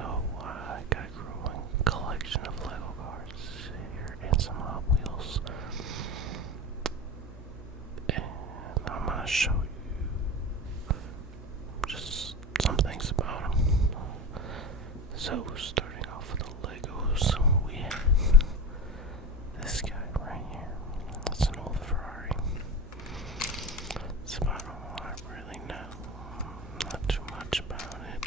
So I got a growing collection of Lego cars here and some Hot Wheels, and I'm gonna show you just some things about them. So starting off with the Legos, we have this guy right here. It's an old Ferrari. It's about all I really know. Not too much about it.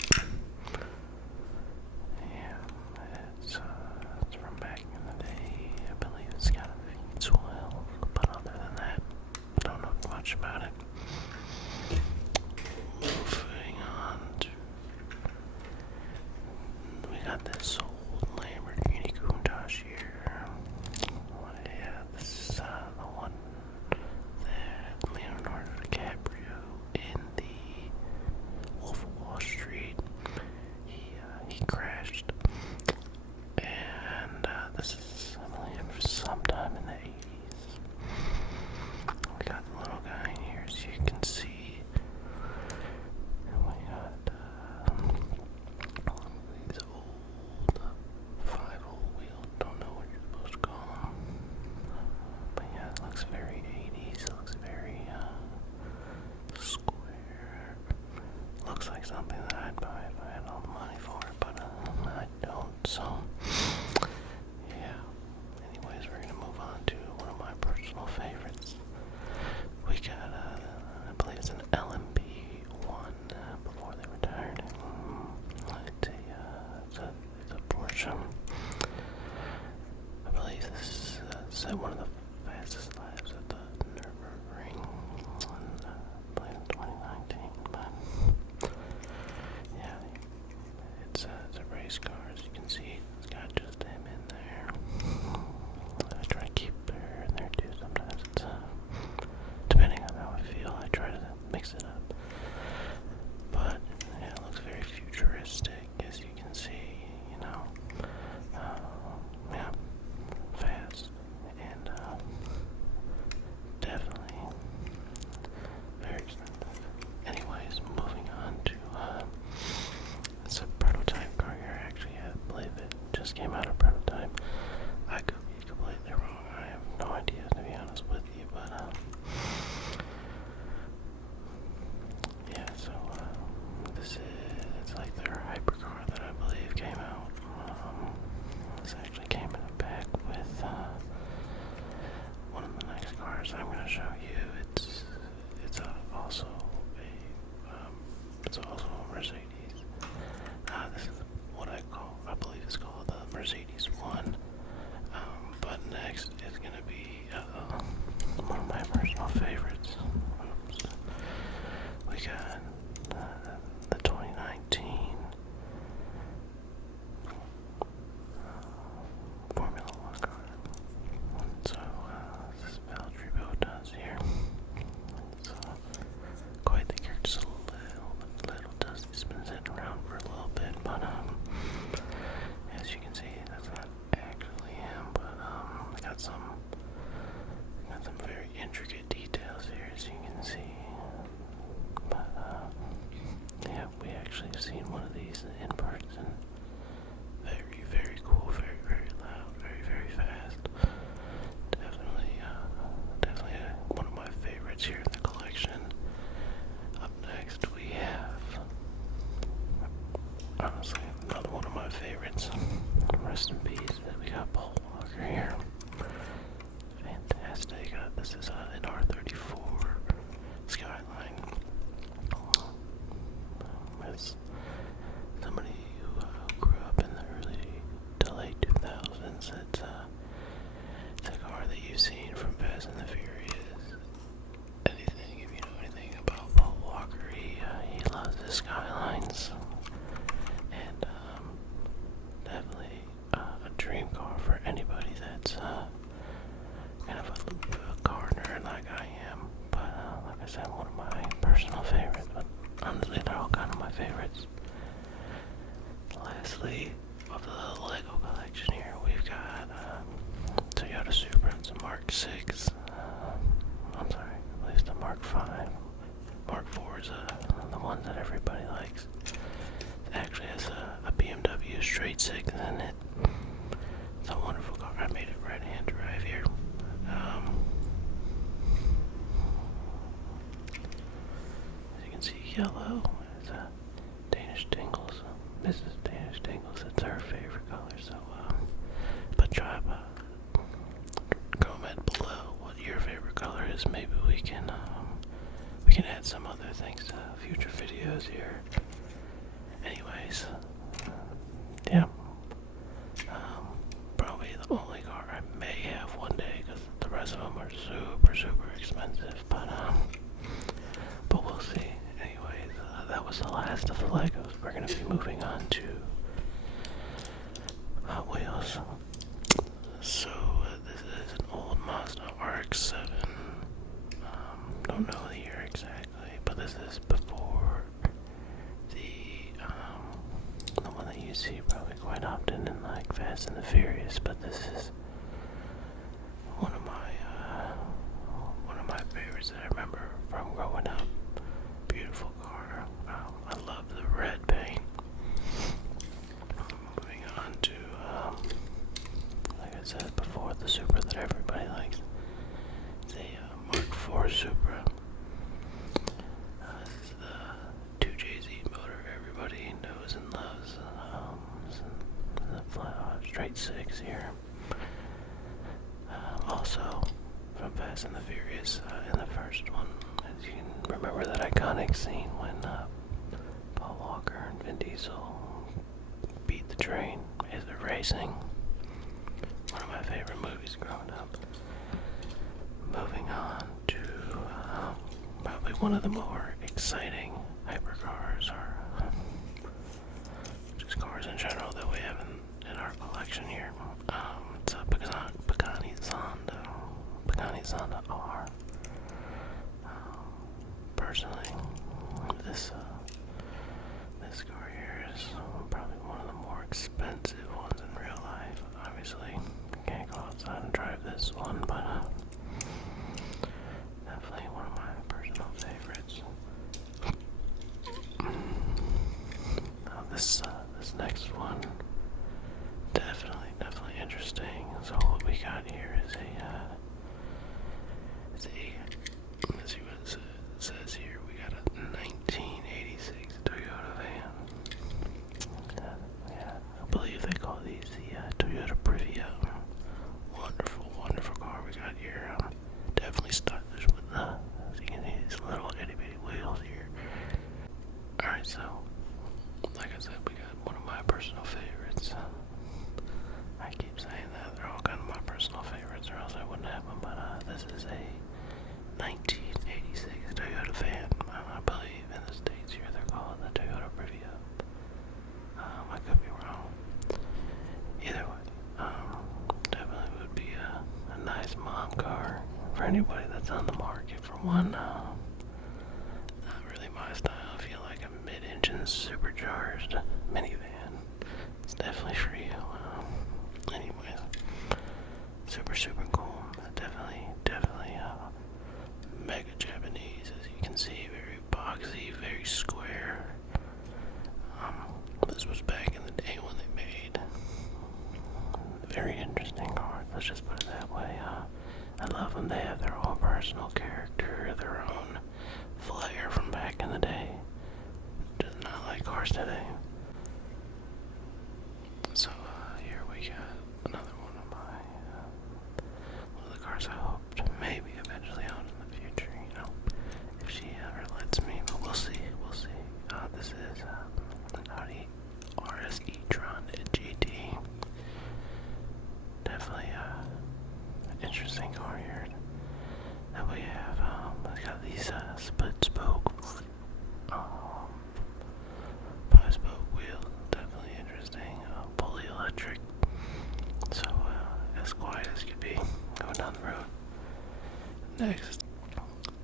Yeah, it's from back in the day. I believe it's got a V12, but other than that, I don't know much about it. Moving on to, we got this old Lamborghini Countach here. Yeah, this is the one that Leonardo DiCaprio in the Wolf of Wall Street, he crashed, and this is, I believe, sometime in the 80s. We got the little guy in here, as you can see, and we got these old 5-hole wheels, don't know what you're supposed to call them, but yeah, it looks very 80s, it looks very square. Looks like something that I'd buy if I had all the money for it, but I don't, so yeah. Anyways, we're gonna move on to one of my personal favorites. We got, I believe it's an LMP1 before they retired. It's a Porsche. I believe this set one of the fastest laps at the Nürburgring in, I believe in 2019, but yeah, it's a race car, as you can see. It's got just him in there. I try to keep her in there too. Sometimes it's depending on how I feel, I try to mix it up. But yeah, it looks very futuristic, as you can see. You know, yeah, fast and definitely very expensive. Anyways, moving on to it's a prototype car here. Actually, I believe it just came out of prototype. I could be completely wrong. I have no idea, to be honest with you, but yeah. So this is, it's like their hypercar that I believe came out. This actually came in a pack with one of the next cars I'm going to show you. It's also a Mercedes. This is what I believe it's called the Mercedes 1. But next is going to be one of my personal favorites. Oops. We got the 2019 Formula 1 car. So this is Valtteri Bottas here. It's quite the character, just a little dusty. It's been sitting around for a little bit, but as you can see, that's not actually him, but I got some very intricate details here, as you can see. But yeah, we actually have seen one of these in person. Very, very cool, very, very loud, very, very fast. Definitely one of my favorites here in the collection. Up next we have, honestly, another one of my favorites. Rest in peace. We got Paul Walker here. Fantastic. This is an R34 Skyline. As somebody who grew up in the early to late 2000s, it's a car that you've seen from Fast and the Furious. Anything, if you know anything about Paul Walker, he loves his Skylines, and definitely a dream car for anybody that's kind of a car nerd like I am. But like I said, one of my personal favorites. But honestly, they're all kind of my favorites. Lastly, of the Lego collection here, we've got Toyota Supra. It's a Mark 6. I'm sorry, I believe it's the Mark 5. Mark 4 is the one that everybody likes. It actually has a BMW straight six in it. It's a wonderful car. I made it right-hand drive here. As you can see, yellow is a Danish Dingles. Mrs. Danish Dingles. It's her favorite color. So, but drop a comment below what your favorite color is. Maybe we can add some other things to future videos here. Anyways, yeah. Probably the only car I may have one day, because the rest of them are super expensive. But we'll see. Anyways, that was the last of the Legos. We're gonna be moving on to Hot Wheels. So this is an old Mazda RX-7. Don't know the year exactly, but this is before the one that you see probably quite often in like Fast and the Furious. But this is one of my favorites that I remember from growing up. Beautiful car. I love the red paint. Moving on to like I said before, the Supra that everybody likes. It's a Mark IV Supra. This is the 2JZ motor everybody knows and loves. The straight six here. Also, from Fast and the Furious, in the first one, as you can remember that iconic scene when Paul Walker and Vin Diesel beat the train as they're racing. One of my favorite movies growing up. Moving on to probably one of the more exciting hypercars, or just cars in general that we have in our collection here. It's a Pagani Zonda R. Personally, this car here is probably one of the more expensive ones in real life. Obviously, can't go outside and drive this one, but definitely one of my personal favorites. This next one, definitely interesting. So what we got here is let's see what it says here. We got a 1986 Toyota van. Yeah, I believe they call these the Toyota Previa. Wonderful car we got here. Definitely stylish with as you can see, these little itty bitty wheels here. Alright, so like I said, we got one of my personal favorites. I keep saying that they're all kind of my personal favorites, or else I wouldn't have them. But this is a 1986 Toyota van. I believe in the States here they're called the Toyota Previa. I could be wrong. Either way, definitely would be a nice mom car for anybody that's on the market for one. Not really my style. I feel like a mid-engine supercharged minivan. It's definitely for you. Anyways, super cool. Definitely mega Japanese, as you can see. Very boxy, very square. This was back in the day when they made very interesting cars. Let's just put it that way. I love them. They have their own personal character, their own flair from back in the day. Just not like cars today. So here we got another one of the cars I hope to maybe eventually own in the future. You know, if she ever lets me. But we'll see. This is an Audi RS e-tron GT. Definitely an interesting car here. Then we have we got these split spoke 5-spoke wheels. Definitely interesting. Fully electric. So as quiet as could be going down the road. Next,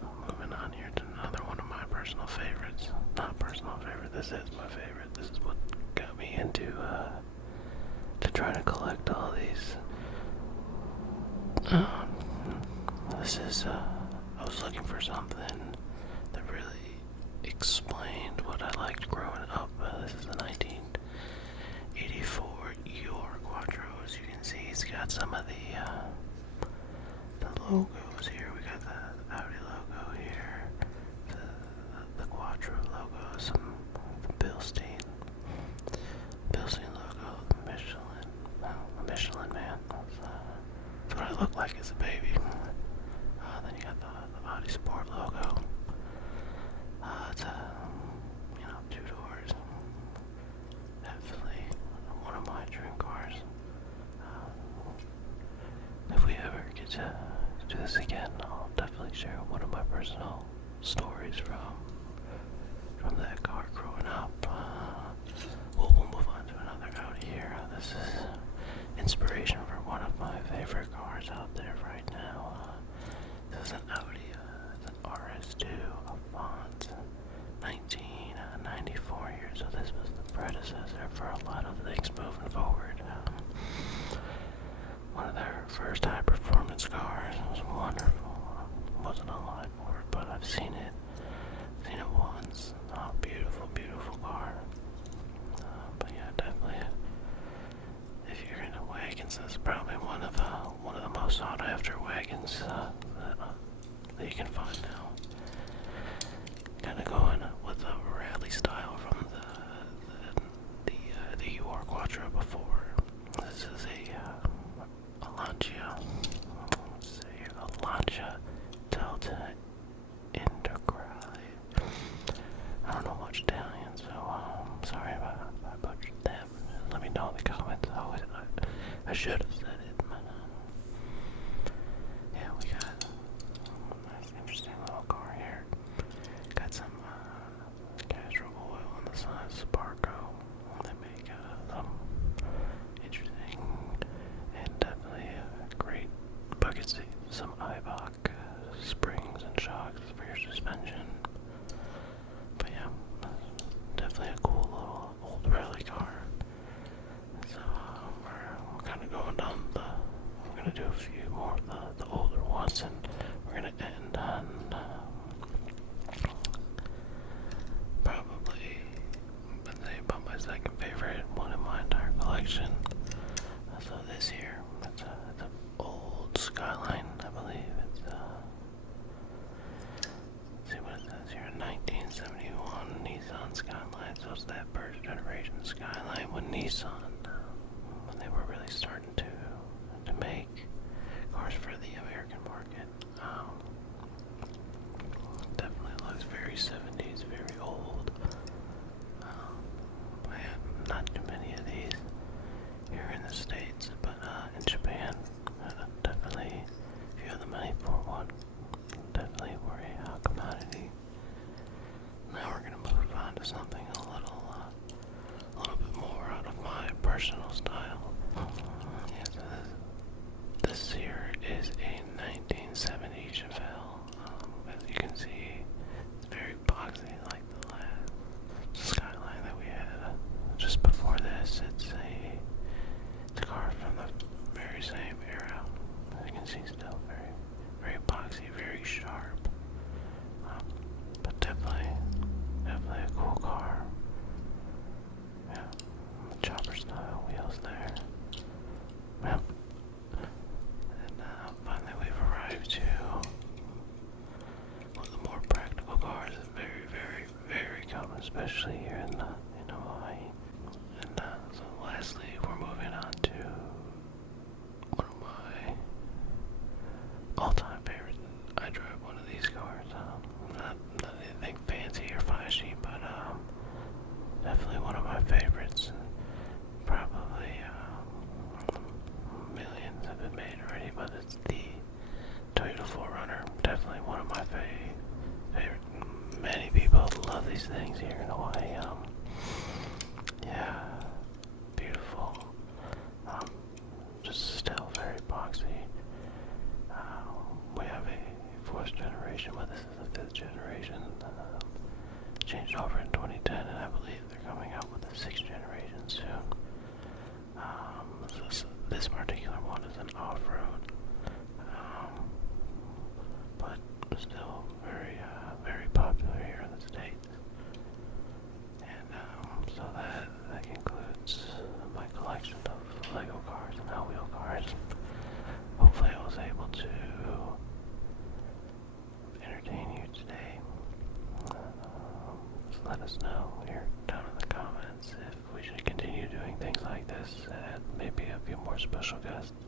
moving on here to another one of my personal favorites. Not personal favorite. This is my favorite. This is what got me into to try to collect all these. This is I was looking for something that really explained what I liked growing up. This is a 1984 some of the logos here. We got the Audi logo here, the Quattro logo, some the Bilstein logo, the Michelin, the Michelin Man. That's what I look like as a baby. Then you got the Audi Sport logo. It's two doors. Definitely one of my dream cars. If we ever get to do this again, I'll definitely share one of my personal stories from that car growing up. We'll move on to another Audi here. This is inspiration for one of my favorite cars out there right now. This is an Audi, it's an RS2 Avant, 1994 here. So this was the predecessor for a lot of things moving forward. One of their first high performance cars. It was wonderful. Wasn't alive for it, but I've seen it once. Oh, beautiful, beautiful car. But yeah, definitely. If you're into wagons, that's probably one of the most sought after wagons that you can find now. Kind of going with the rally style from the UR Quattro before. This is a Lancia. Let's see, a Lancia Delta Integrale. I don't know much Italian, so sorry if I butchered that. Let me know in the comments. I should have said it, but yeah, we got a nice, interesting little car here. Got some castor oil on the side, Sparco. They make some interesting and definitely great bucket seats. Some Ibach springs and shocks for your suspension. But yeah, definitely a cool little old rally car. So we're kind of going down we're going to do a few more of the older ones, and we're going to end on probably, I'd say about my second favorite one in my entire collection. So this here, it's an old Skyline, I believe. It's let's see what it says here, 1971 Nissan Skyline. So it's that first generation Skyline when Nissan, when they were really starting to make cars for the American market. Definitely looks very 70s, very old. Not too many of these here in the States, but in Japan, definitely, if you have the money for one, definitely were a commodity. Now we're going to move on to something a little bit more out of my personal style. Yeah, so this here is a 1970 Chevelle. As you can see, it's very boxy like the last Skyline that we had. Just before this, it's a car from the very same era. As you can see, still very, very boxy, very sharp. But definitely a cool car. Yeah, chopper style wheels there. Yeah. And finally we've arrived to one of the more practical cars. Very, very, very common, especially here in Hawaii. And so lastly, we're moving on to one of my special guest.